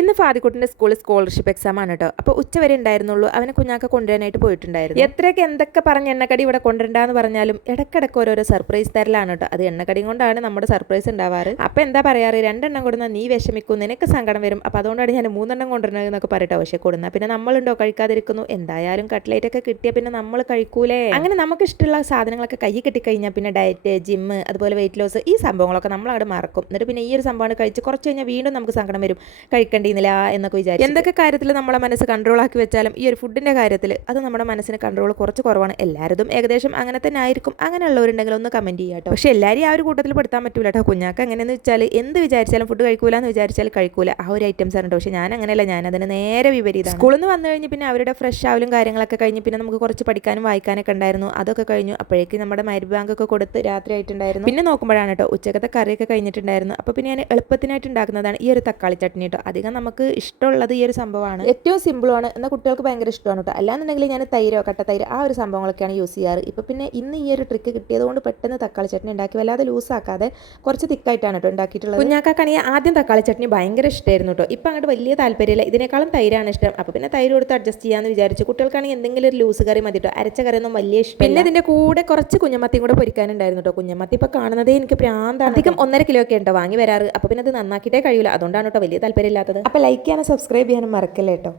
ഇന്ന് ഫാദിക്കുട്ടിൻ്റെ സ്കൂളിൽ scholarship exam ആണ് കേട്ടോ. അപ്പോൾ ഉച്ചവരെ ഉണ്ടായിരുന്നുള്ളൂ. അവനെ കുഞ്ഞാക്ക കൊണ്ടുവരാനായിട്ട് പോയിട്ടുണ്ടായിരുന്നു. എത്രയൊക്കെ എന്തൊക്കെ പറഞ്ഞ് എണ്ണക്കടി ഇവിടെ കൊണ്ടുവരണ്ടെന്ന് പറഞ്ഞാലും ഇടയ്ക്കിടയ്ക്ക് ഓരോരോ സർപ്രൈസ് തരലാണ് കേട്ടോ. അത് എണ്ണക്കടിയും കൊണ്ടാണ് നമ്മുടെ സർപ്രൈസ് ഉണ്ടാവാറ്. അപ്പോൾ എന്താ പറയാറ്, 2 എണ്ണം കൊടുന്നാൽ നീ വിഷമിക്കും, നിനക്ക് സങ്കടം വരും, അപ്പോൾ അതുകൊണ്ടാണ് ഞാൻ 3 എണ്ണം കൊണ്ടുവരുന്നത് എന്നൊക്കെ പറയട്ടോ. പക്ഷേ കൊടുന്നാൽ പിന്നെ നമ്മളുണ്ടോ കഴിക്കാതിരിക്കുന്നു. എന്തായാലും കട്ട്ലേറ്റ് ഒക്കെ കിട്ടിയാൽ പിന്നെ നമ്മൾ കഴിക്കൂലേ. അങ്ങനെ നമുക്ക് ഇഷ്ടമുള്ള സാധനങ്ങളൊക്കെ കൈ കിട്ടിക്കഴിഞ്ഞാൽ പിന്നെ ഡയറ്റ്, ജിമ്മ്, അതുപോലെ വെയിറ്റ് ലോസ്, ഈ സംഭവങ്ങളൊക്കെ നമ്മൾ അവിടെ മറക്കും. എന്നിട്ട് പിന്നെ ഈ ഒരു സംഭവമാണ് കഴിച്ച് കുറച്ച് കഴിഞ്ഞാൽ വീണ്ടും നമുക്ക് സങ്കടം വരും, കഴിക്കേണ്ടിയിരുന്നില്ല എന്നൊക്കെ വിചാരിച്ചു. എന്തൊക്കെ കാര്യത്തിൽ നമ്മളെ മനസ്സ് കൺട്രോൾ ആക്കി വെച്ചാലും ഈ ഒരു ഫുഡിന്റെ കാര്യത്തിൽ അത് നമ്മുടെ മനസ്സിന് കൺട്രോൾ കുറച്ച് കുറവാണ്. എല്ലാവരും ഏകദേശം അങ്ങനെ തന്നെ ആയിരിക്കും. അങ്ങനെയുള്ളവരുണ്ടെങ്കിൽ ഒന്ന് കമന്റ് ചെയ്യാട്ടോ. പക്ഷെ എല്ലാവരും ആ ഒരു കൂട്ടത്തിൽ പെടുത്താൻ പറ്റൂല കേട്ടോ. കുഞ്ഞാക്ക എങ്ങനെയെന്ന് വെച്ചാൽ എന്ത് വിചാരിച്ചാലും ഫുഡ് കഴിക്കൂല എന്ന് വിചാരിച്ചാൽ കഴിക്കൂല, ആ ഒരു ഐറ്റംസ് ആണ് കേട്ടോ. പക്ഷെ ഞാൻ അങ്ങനെയല്ല, ഞാൻ അതിന് നേരെ വിപരീതമാണ്. സ്കൂളിൽ നിന്ന് വന്നു കഴിഞ്ഞ് പിന്നെ അവരുടെ ഫ്രഷ് ആവലും കാര്യങ്ങളൊക്കെ കഴിഞ്ഞ് പിന്നെ നമുക്ക് കുറച്ച് പഠിക്കാനും വായിക്കാനൊക്കെ ഉണ്ടായിരുന്നു. അതൊക്കെ കഴിഞ്ഞു. അപ്പോഴേക്കും നമ്മുടെ മരുന്ന് ബാങ്കൊക്കെ കൊടുത്ത് രാത്രി ആയിട്ടുണ്ടായിരുന്നു. പിന്നെ നോക്കുമ്പോഴാണ് കേട്ടോ ഉച്ചക്കത്തെ കറിയൊക്കെ കഴിഞ്ഞിട്ടുണ്ടായിരുന്നു. അപ്പോൾ പിന്നെ ഞാൻ എളുപ്പത്തിനായിട്ട് ഉണ്ടാക്കുന്നതാണ് ഈ ഒരു തക്കാളി ചട്നി കേട്ടോ. അധികം നമുക്ക് ഇഷ്ടമുള്ളത് ഈ ഒരു സംഭവമാണ്. ഏറ്റവും സിമ്പിളാണ്, എന്നാൽ കുട്ടികൾക്ക് ഭയങ്കര ഇഷ്ടമാണ് കേട്ടോ. അല്ലാന്നുണ്ടെങ്കിൽ ഞാൻ തൈരോ കട്ടത്തൈര് ആ ഒരു സംഭവങ്ങളൊക്കെയാണ് യൂസ് ചെയ്യാറ്. ഇപ്പോൾ പിന്നെ ഇന്ന് ഈ ഒരു ട്രിക്ക് കിട്ടിയതുകൊണ്ട് പെട്ടെന്ന് തക്കാളി ചട്നി ഉണ്ടാക്കി വല്ലാതെ ലൂസാക്കാതെ കുറച്ച് തിക്കായിട്ടാണ് കേട്ടോ ഉണ്ടാക്കിയിട്ടുള്ളത്. കുഞ്ഞാക്കാണെങ്കിൽ ആദ്യം തക്കാളി ചട്നി ഭയങ്കര ഇഷ്ടമായിരുന്നു കേട്ടോ. ഇപ്പം അങ്ങോട്ട് വലിയ താല്പര്യമില്ല, ഇതിനേക്കാളും തൈരാണ് ഇഷ്ടം. അപ്പോൾ പിന്നെ തൈര് കൊടുത്ത് അഡ്ജസ്റ്റ് ചെയ്യാമെന്ന് വിചാരിച്ചു. കുട്ടികൾക്കാണെങ്കിൽ എന്തെങ്കിലും ഒരു ലൂസ് കറി മതി കേട്ടോ, അരച്ച കറിയൊന്നും വലിയ ഇഷ്ടം. പിന്നെ ഇതിൻ്റെ കൂടെ കുറച്ച് കുഞ്ഞമത്തിയും കൂടെ പൊരിക്കാനുണ്ടായിരുന്നു കേട്ടോ. കുഞ്ഞമത്തി ഇപ്പോൾ കാണുന്നതേ എനിക്ക് പ്രാന്താണ്. അധികം 1.5 കിലോ ഒക്കെ ഉണ്ടോ വാങ്ങി വരാറ്. അപ്പോൾ പിന്നെ അത് നന്നാക്കിയിട്ടേ കഴിയില്ല, അതുകൊണ്ടാണ് കേട്ടോ വലിയ താല്പര്യമില്ലാത്തത്. അപ്പോൾ ലൈക്ക് ചെയ്യാനും സബ്സ്ക്രൈബ് ചെയ്യാനും മറക്കല്ലേ കേട്ടോ.